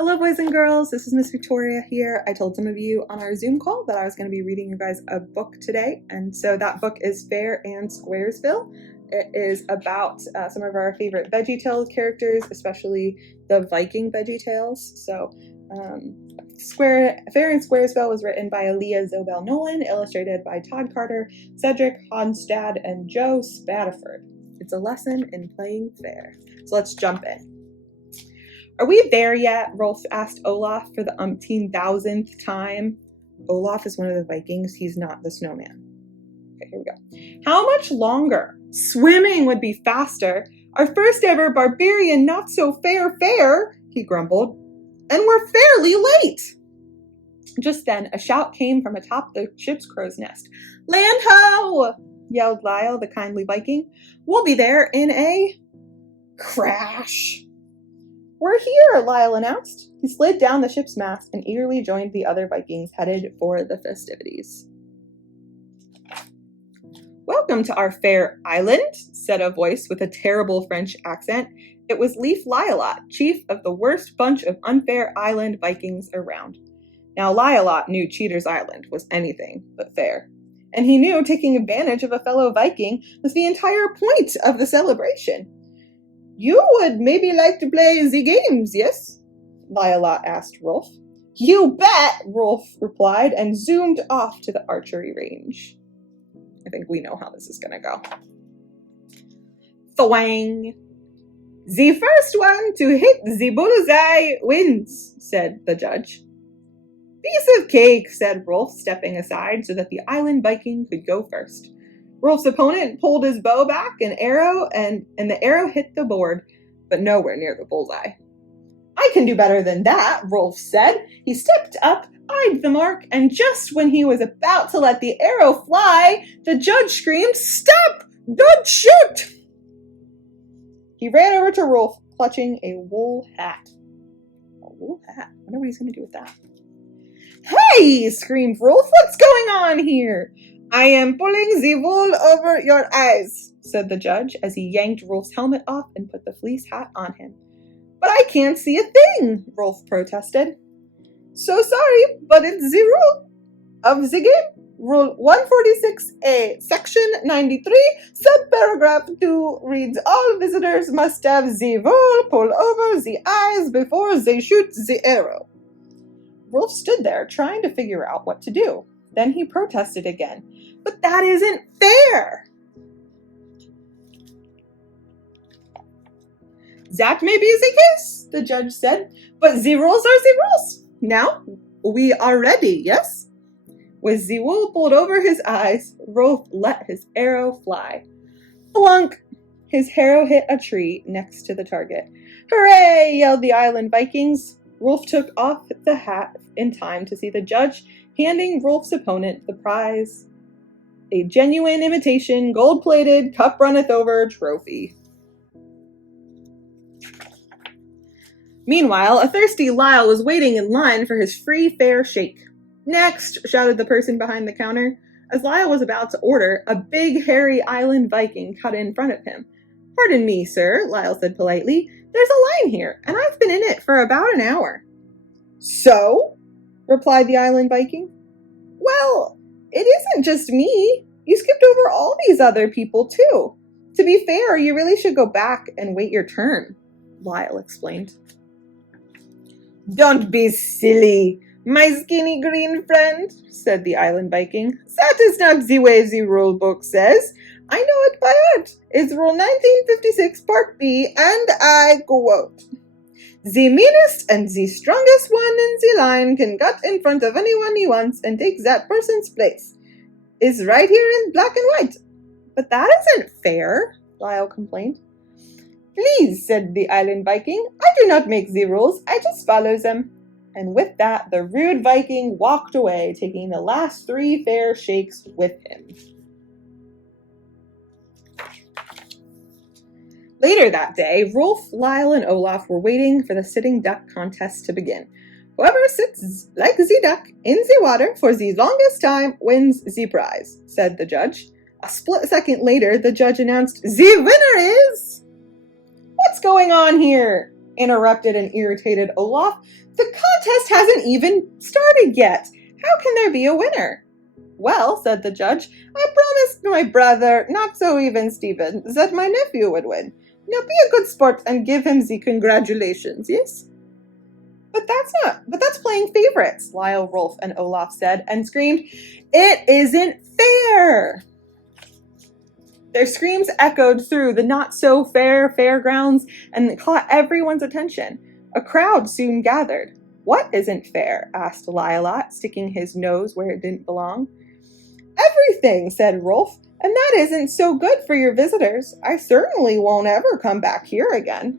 Hello boys and girls, this is Miss Victoria here. I told some of you on our Zoom call that I was going to be reading you guys a book today, and so that book is Fair and Squaresville. It is about some of our favorite VeggieTales characters, especially the Viking VeggieTales. So Fair and Squaresville was written by Allia, Zobel, Nolan, illustrated by Todd Carter, Cedric, Hohnstadt, and Joe Spadaford. It's a lesson in playing fair. So let's jump in. Are we there yet? Rolf asked Olaf for the umpteen-thousandth time. Olaf is one of the Vikings. He's not the snowman. Okay, here we go. How much longer? Swimming would be faster. Our first ever barbarian not so fair, he grumbled. And we're fairly late. Just then, a shout came from atop the ship's crow's nest. Land ho! Yelled Lyle, the kindly Viking. We'll be there in a crash. We're here, Lyle announced. He slid down the ship's mast and eagerly joined the other Vikings headed for the festivities. Welcome to our fair island, said a voice with a terrible French accent. It was Leif Lyalot, chief of the worst bunch of unfair island Vikings around. Now, Lyalot knew Cheater's Island was anything but fair, and he knew taking advantage of a fellow Viking was the entire point of the celebration. You would maybe like to play the games, yes? Lyalot asked Rolf. You bet, Rolf replied and zoomed off to the archery range. I think we know how this is going to go. Thwang! The first one to hit the bullseye wins, said the judge. Piece of cake, said Rolf, stepping aside so that the island Viking could go first. Rolf's opponent pulled his bow back and the arrow hit the board, but nowhere near the bullseye. I can do better than that, Rolf said. He stepped up, eyed the mark, and just when he was about to let the arrow fly, the judge screamed, Stop! Don't shoot! He ran over to Rolf, clutching a wool hat. A wool hat? I wonder what he's going to do with that. Hey! Screamed Rolf. What's going on here? I am pulling the wool over your eyes, said the judge as he yanked Rolf's helmet off and put the fleece hat on him. But I can't see a thing, Rolf protested. So sorry, but it's the rule of the game. Rule 146A, Section 93, subparagraph 2 reads, all visitors must have the wool pulled over the eyes before they shoot the arrow. Rolf stood there trying to figure out what to do. Then he protested again. But that isn't fair! That may be the case, the judge said, but the rules are the rules. Now, we are ready, yes? With the wool pulled over his eyes, Rolf let his arrow fly. Plunk! His arrow hit a tree next to the target. Hooray! Yelled the island Vikings. Rolf took off the hat in time to see the judge handing Rolf's opponent the prize. A genuine imitation, gold-plated, cup-runneth-over trophy. Meanwhile, a thirsty Lyle was waiting in line for his free fair shake. Next, shouted the person behind the counter. As Lyle was about to order, a big, hairy island Viking cut in front of him. Pardon me, sir, Lyle said politely. There's a line here, and I've been in it for about an hour. So? Replied the island Viking. Well, it isn't just me. You skipped over all these other people, too. To be fair, you really should go back and wait your turn, Lyle explained. Don't be silly, my skinny green friend, said the island Viking. That is not the way the rule book says. I know it by heart. It's Rule 1956, Part B, and I quote, the meanest and the strongest one in the line can cut in front of anyone he wants and take that person's place. It's right here in black and white. But that isn't fair, Lyle complained. Please, said the island Viking, I do not make the rules, I just follow them. And with that, the rude Viking walked away, taking the last 3 fair shakes with him. Later that day, Rolf, Lyle, and Olaf were waiting for the sitting duck contest to begin. Whoever sits like the duck in the water for the longest time wins the prize, said the judge. A split second later, the judge announced, the winner is... What's going on here? interrupted an irritated Olaf. The contest hasn't even started yet. How can there be a winner? Well, said the judge, I promised my brother, not so even Stephen, that my nephew would win. Now be a good sport and give him the congratulations, yes? But that's playing favorites, Lyle, Rolf, and Olaf said, and screamed, It isn't fair! Their screams echoed through the not-so-fair fairgrounds and caught everyone's attention. A crowd soon gathered. What isn't fair? Asked Lyle-Lot, sticking his nose where it didn't belong. Everything, said Rolf, and that isn't so good for your visitors. I certainly won't ever come back here again.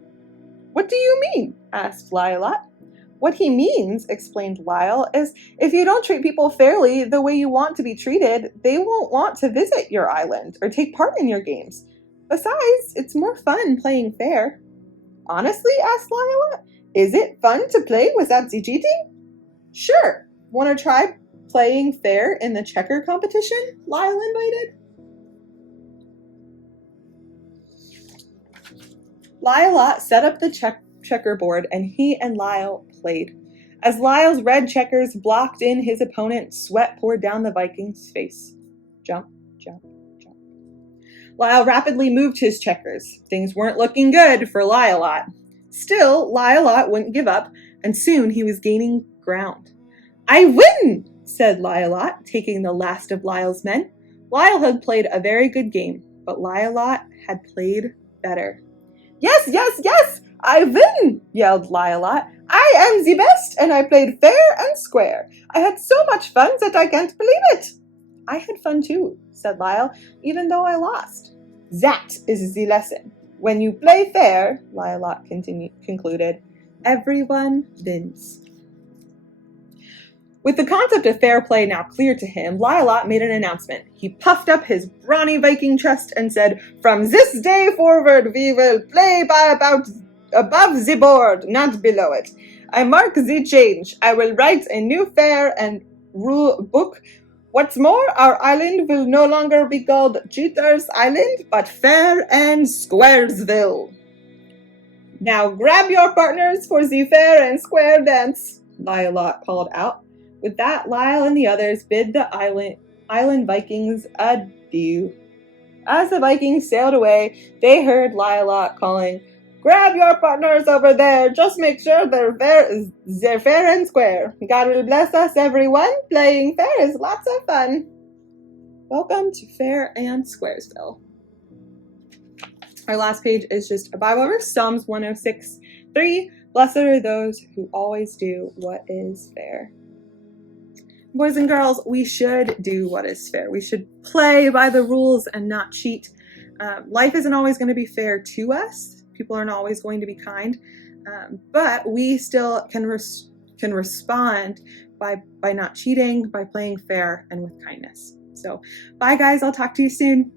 What do you mean? Asked Lyle-Lot. What he means, explained Lyle, is if you don't treat people fairly the way you want to be treated, they won't want to visit your island or take part in your games. Besides, it's more fun playing fair. Honestly, asked Lyle, is it fun to play without the cheating? Sure. Want to try playing fair in the checker competition? Lyle invited. Lyle set up the checkerboard and he and Lyle played. As Lyle's red checkers blocked in his opponent, sweat poured down the Viking's face. Jump, jump, jump. Lyle rapidly moved his checkers. Things weren't looking good for Lyle-Lot. Still, Lyle-Lot wouldn't give up, and soon he was gaining ground. I win, said Lyle-Lot, taking the last of Lyle's men. Lyle had played a very good game, but Lyle-Lot had played better. Yes, yes, yes! I win, yelled Lyle-Lot. I am the best, and I played fair and square. I had so much fun that I can't believe it. I had fun too, said Lyle, even though I lost. That is the lesson. When you play fair, Lyle-Lot concluded, everyone wins. With the concept of fair play now clear to him, Lyle-Lot made an announcement. He puffed up his brawny Viking chest and said, From this day forward, we will play by about above the board, not below it. I mark the change. I will write a new fair and rule book. What's more, our island will no longer be called Cheater's Island, but Fair and Squaresville. Now grab your partners for the fair and square dance, Lyle-Lot called out. With that, Lyle and the others bid the island Vikings adieu. As the Vikings sailed away, they heard Lyle-Lot calling, Grab your partners over there. Just make sure they're fair and square. God will bless us, everyone. Playing fair is lots of fun. Welcome to Fair and Squaresville. Our last page is just a Bible verse, Psalms 106:3. Blessed are those who always do what is fair. Boys and girls, we should do what is fair. We should play by the rules and not cheat. Life isn't always going to be fair to us. People aren't always going to be kind, but we still can respond by not cheating, by playing fair and with kindness. So, bye guys. I'll talk to you soon.